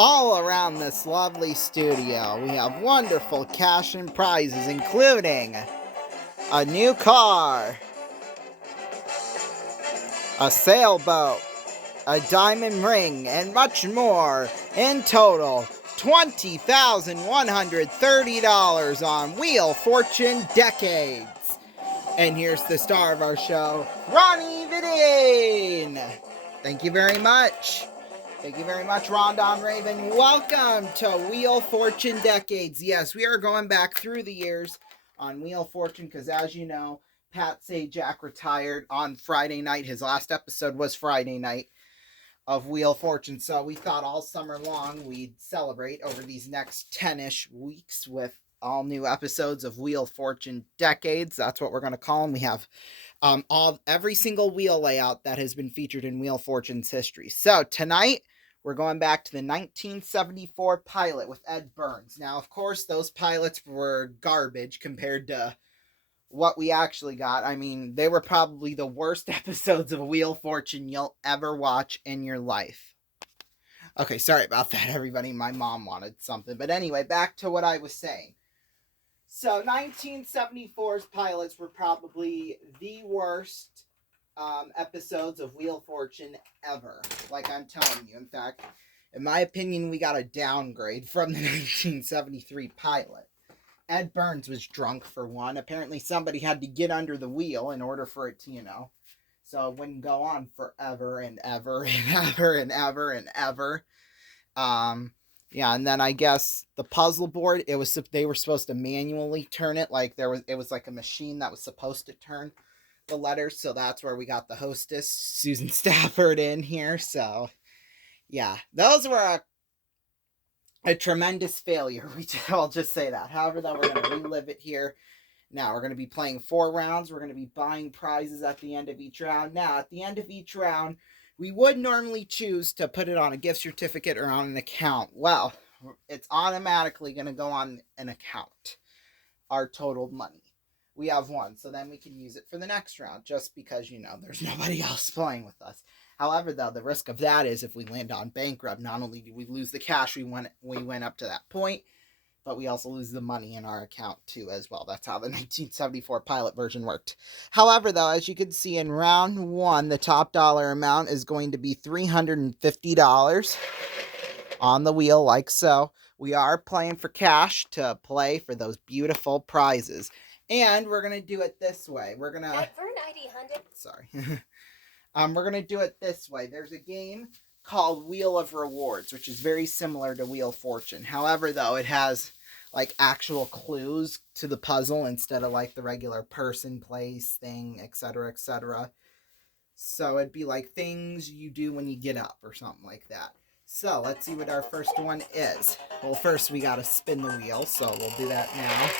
All around this lovely studio, we have wonderful cash and prizes, including a new car, a sailboat, a diamond ring, and much more. In total, $20,130 on Wheel Fortune Decades. And here's the star of our show, Ronnie Vidine. Thank you very much. Thank you very much, Rondon Raven. Welcome to Wheel Fortune Decades. Yes, we are going back through the years on Wheel Fortune because, as you know, Pat Sajak retired on Friday night. His last episode was Friday night of Wheel Fortune. So we thought all summer long we'd celebrate over these next 10-ish weeks with all new episodes of Wheel Fortune Decades. That's what we're going to call them. We have every single wheel layout that has been featured in Wheel Fortune's history. So tonight we're going back to the 1974 pilot with Ed Burns. Now, of course, those pilots were garbage compared to what we actually got. I mean, they were probably the worst episodes of Wheel Fortune you'll ever watch in your life. Okay, sorry about that, everybody. My mom wanted something. But anyway, back to what I was saying. So 1974's pilots were probably the worst episodes of Wheel Fortune ever. Like I'm telling you. In fact, in my opinion, we got a downgrade from the 1973 pilot. Ed Burns was drunk for one. Apparently somebody had to get under the wheel in order for it to, so it wouldn't go on forever and ever and ever and ever and ever. Yeah, and then I guess the puzzle board, they were supposed to manually turn it, like it was like a machine that was supposed to turn the letters, so that's where we got the hostess, Susan Stafford, in here. So yeah, those were a tremendous failure. I'll just say that. However, though, we're going to relive it here. Now, we're going to be playing 4 rounds. We're going to be buying prizes at the end of each round. Now, at the end of each round, we would normally choose to put it on a gift certificate or on an account. Well, it's automatically going to go on an account, our total money. We have one, so then we can use it for the next round, just because, there's nobody else playing with us. However, though, the risk of that is if we land on bankrupt, not only do we lose the cash we went up to that point, but we also lose the money in our account too as well. That's how the 1974 pilot version worked. However, though, as you can see in round 1, the top dollar amount is going to be $350 on the wheel, like so. We are playing for cash to play for those beautiful prizes. And we're going to do it this way. We're going to... Sorry. We're going to do it this way. There's a game called Wheel of Rewards, which is very similar to Wheel Fortune. However, though, it has like actual clues to the puzzle instead of like the regular person, place, thing, etc., etc. So it'd be like things you do when you get up or something like that. So let's see what our first one is. Well, first we gotta spin the wheel, so we'll do that now.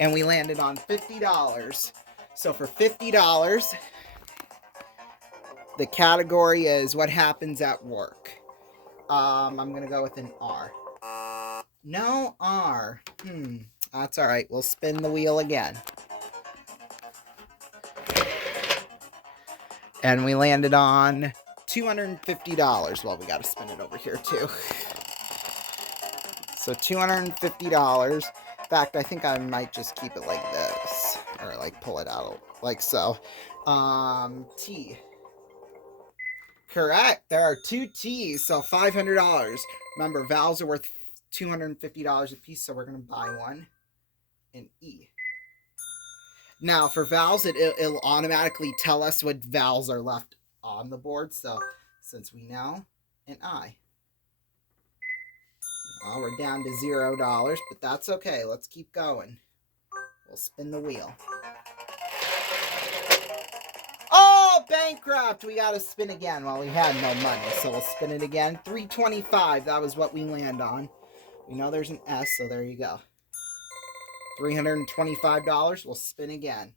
And we landed on $50. So for $50, the category is what happens at work. I'm gonna go with an R. No R. That's alright. We'll spin the wheel again. And we landed on $250. Well, we gotta spin it over here too. So $250. In fact, I think I might just keep it like this. Or like pull it out like so. T. Correct. There are 2 T's, so $500. Remember, vowels are worth $250 a piece, so we're going to buy one. An E. Now, for vowels, it'll automatically tell us what vowels are left on the board, so since we know, an I. Well, we're down to $0, but that's okay. Let's keep going. We'll spin the wheel. Oh, bankrupt! We gotta spin again. Well, we had no money, so we'll spin it again. $325. That was what we land on. We know there's an S, so there you go. $325. We'll spin again.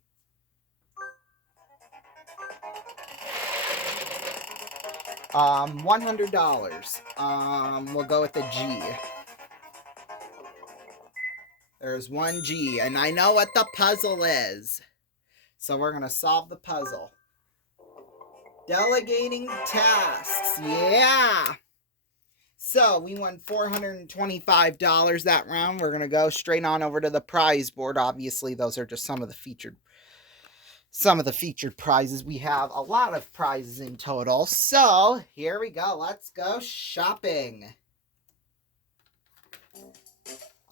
$100. We'll go with the G. There's 1 G, and I know what the puzzle is. So we're gonna solve the puzzle. Delegating tasks. Yeah. So we won $425 that round. We're going to go straight on over to the prize board. Obviously, those are just some of the featured prizes. We have a lot of prizes in total. So here we go. Let's go shopping.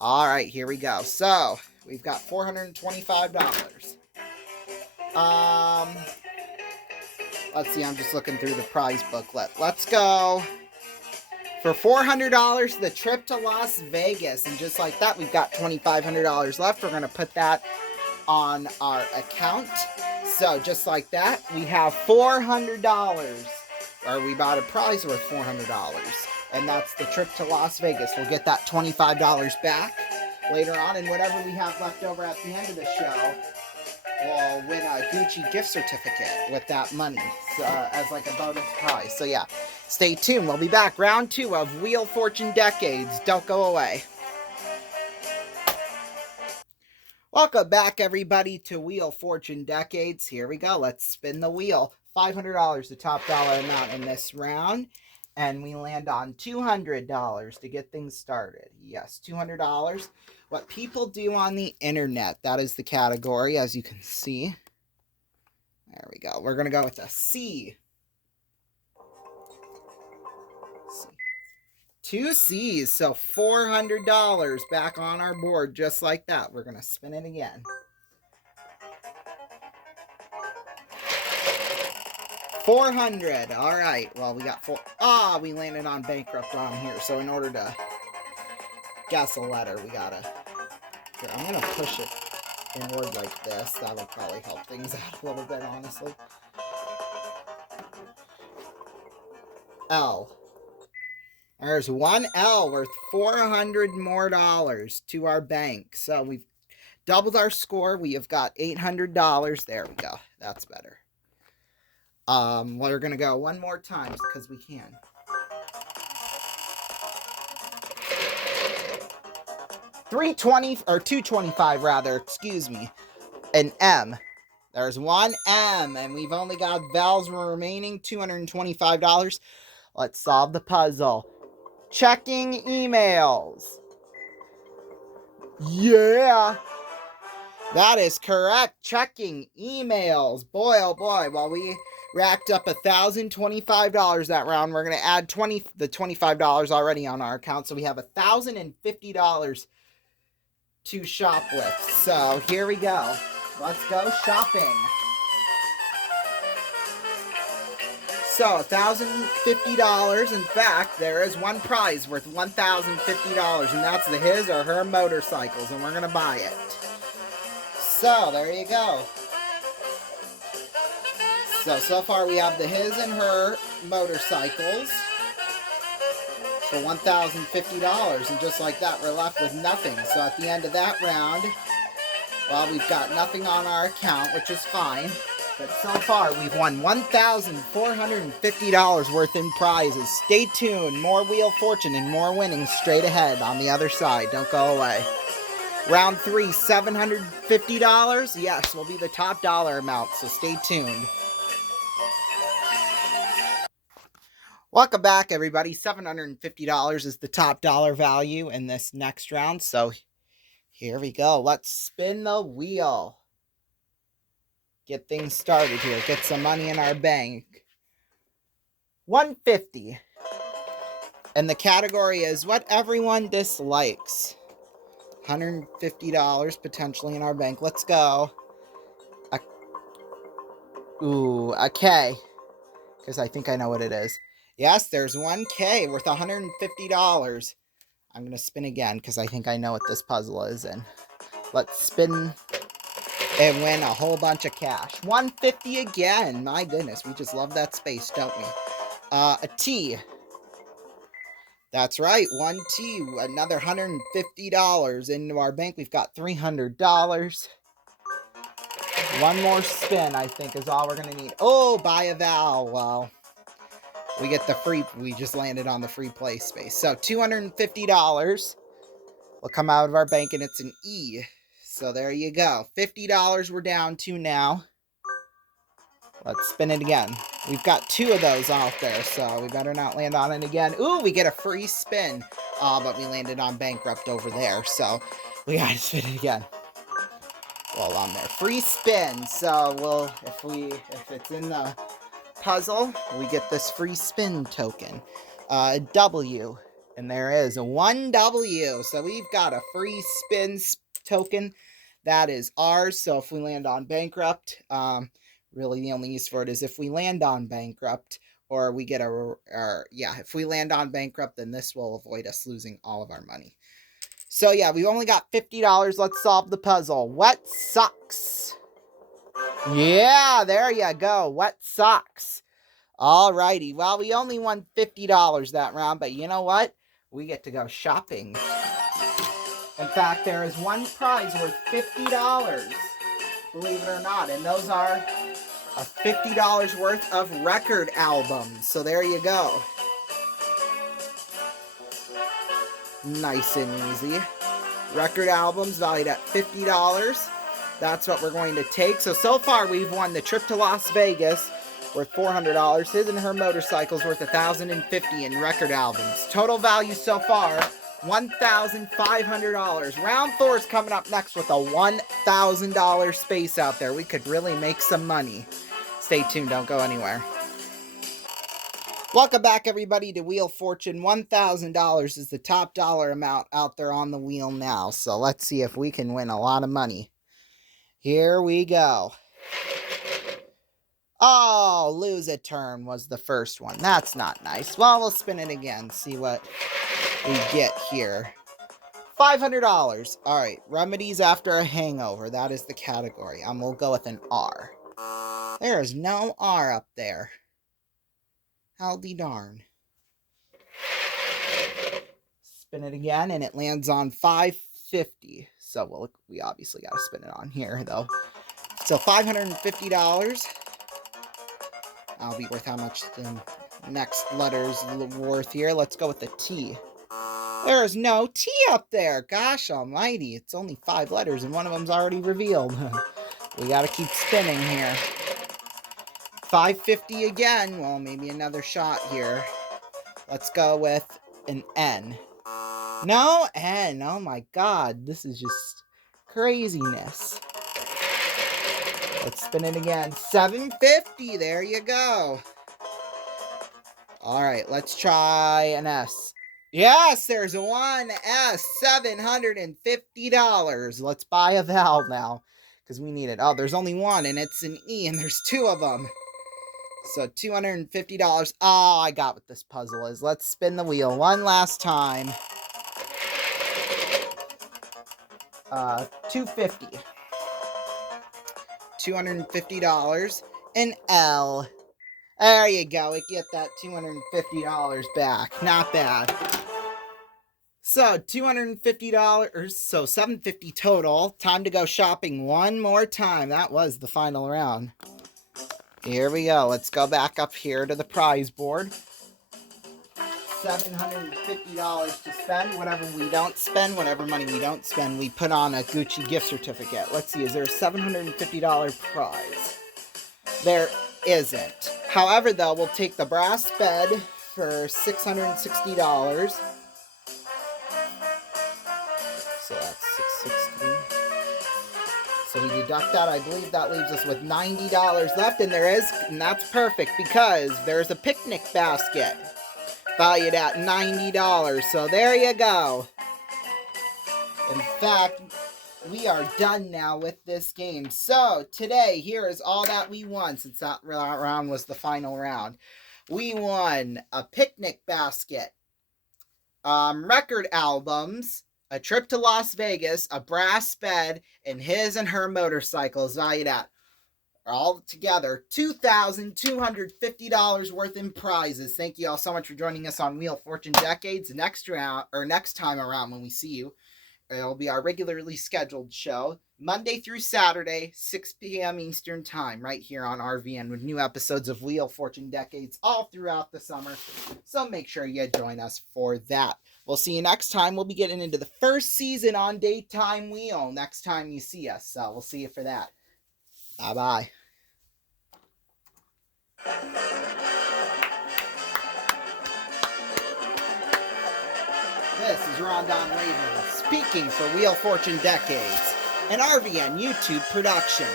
All right, here we go. So we've got $425. Let's see. I'm just looking through the prize booklet. Let's go. For $400, the trip to Las Vegas. And just like that, we've got $2,500 left. We're going to put that on our account. So just like that, we have $400. Or we bought a prize worth $400. And that's the trip to Las Vegas. We'll get that $25 back later on. And whatever we have left over at the end of the show, we'll win a Gucci gift certificate with that money as like a bonus prize. So yeah, stay tuned. We'll be back. Round 2 of Wheel Fortune Decades. Don't go away. Welcome back, everybody, to Wheel Fortune Decades. Here we go. Let's spin the wheel. $500, the top dollar amount in this round. And we land on $200 to get things started. Yes, $200. What people do on the internet. That is the category, as you can see. There we go. We're going to go with a C. Two C's, so $400 back on our board, just like that. We're going to spin it again. $400. All right. Well, we got four. We landed on bankrupt on here. So in order to guess a letter, we gotta. Here, I'm gonna push it inward like this. That'll probably help things out a little bit, honestly. L. There's one L worth $400 more to our bank. So we've doubled our score. We have got $800. There we go. That's better. We're gonna go one more time because we can. $225 rather, excuse me. An M. There's one M, and we've only got vowels remaining, $225. Let's solve the puzzle. Checking emails. Yeah. That is correct. Checking emails. Boy, oh boy. Well, we racked up $1,025 that round. We're going to add the $25 already on our account. So we have $1,050 to shop with. So here we go. Let's go shopping. So $1,050. In fact, there is one prize worth $1,050, and that's the his or her motorcycles, and we're going to buy it. So there you go. So far we have the his and her motorcycles for $1,050, and just like that, we're left with nothing. So at the end of that round, well, we've got nothing on our account, which is fine. But so far, we've won $1,450 worth in prizes. Stay tuned. More Wheel Fortune and more winnings straight ahead on the other side. Don't go away. Round 3, $750. Yes, will be the top dollar amount, so stay tuned. Welcome back, everybody. $750 is the top dollar value in this next round. So here we go. Let's spin the wheel. Get things started here. Get some money in our bank. $150. And the category is what everyone dislikes. $150 potentially in our bank. Let's go. A K. Because I think I know what it is. Yes, there's one K worth $150. I'm going to spin again because I think I know what this puzzle is. And let's spin and win a whole bunch of cash. $150 again. My goodness, we just love that space, don't we? A T. That's right, one T. Another $150 into our bank. We've got $300. One more spin, I think, is all we're going to need. Oh, buy a vowel. Well, we get the free. We just landed on the free play space. So $250 will come out of our bank, and it's an E. So there you go. $50 we're down to now. Let's spin it again. We've got 2 of those out there, so we better not land on it again. Ooh, we get a free spin. But we landed on bankrupt over there, so we gotta spin it again. Well, on there. Free spin. So if it's in the puzzle, we get this free spin token. W. And there is a 1 W. So we've got a free spin token. That is ours. So if we land on bankrupt, really the only use for it is if we land on bankrupt, or we get if we land on bankrupt, then this will avoid us losing all of our money. So yeah, we've only got $50. Let's solve the puzzle. Wet socks. Yeah, there you go. Wet socks. Alrighty. Well, we only won $50 that round, but you know what? We get to go shopping. In fact, there is one prize worth $50. Believe it or not. And those are $50 worth of record albums. So there you go. Nice and easy. Record albums valued at $50. That's what we're going to take. So far we've won the trip to Las Vegas worth $400. His and her motorcycles worth $1,050 in record albums. Total value so far, $1,500. Round 4 is coming up next with a $1,000 space out there. We could really make some money. Stay tuned, don't go anywhere. Welcome back, everybody, to Wheel Fortune. $1,000 is the top dollar amount out there on the wheel now. So let's see if we can win a lot of money. Here we go. Oh, lose a turn was the first one. That's not nice. Well, we'll spin it again. See what we get here. $500. All right. Remedies after a hangover. That is the category. We'll go with an R. There is no R up there. Howdy darn. Spin it again, and it lands on $550. So we obviously got to spin it on here, though. So $550. That'll be worth how much the next letter's worth here. Let's go with the T. There is no T up there. Gosh almighty. It's only 5 letters, and one of them's already revealed. We got to keep spinning here. $550 again. Well, maybe another shot here. Let's go with an N. No N. Oh my god. This is just craziness. Let's spin it again. $750. There you go. Alright, let's try an S. Yes, there's one S. $750. Let's buy a valve now, because we need it. Oh, there's only one, and it's an E, and there's 2 of them. So $250. Oh, I got what this puzzle is. Let's spin the wheel one last time. $250. $250. An L. There you go. We get that $250 back. Not bad. So $250. So $750 total. Time to go shopping one more time. That was the final round. Here we go. Let's go back up here to the prize board. $750 to spend. Whatever we don't spend, whatever money we don't spend, we put on a Gucci gift certificate. Let's see, is there a $750 prize? There isn't. However, though, we'll take the brass bed for $660. So that's $660. So we deduct that. I believe that leaves us with $90 left, and that's perfect because there's a picnic basket valued at $90. So there you go. In fact, we are done now with this game. So today, here is all that we won, since that round was the final round. We won a picnic basket, record albums, a trip to Las Vegas, a brass bed, and his and her motorcycles valued at, all together, $2,250 worth in prizes. Thank you all so much for joining us on Wheel Fortune Decades. Next time around when we see you, it'll be our regularly scheduled show, Monday through Saturday, 6 p.m. Eastern Time, right here on RVN, with new episodes of Wheel Fortune Decades all throughout the summer. So make sure you join us for that. We'll see you next time. We'll be getting into the first season on Daytime Wheel next time you see us. So we'll see you for that. Bye-bye. This is Rondon Raven speaking for Wheel Fortune Decades, an RVN YouTube production.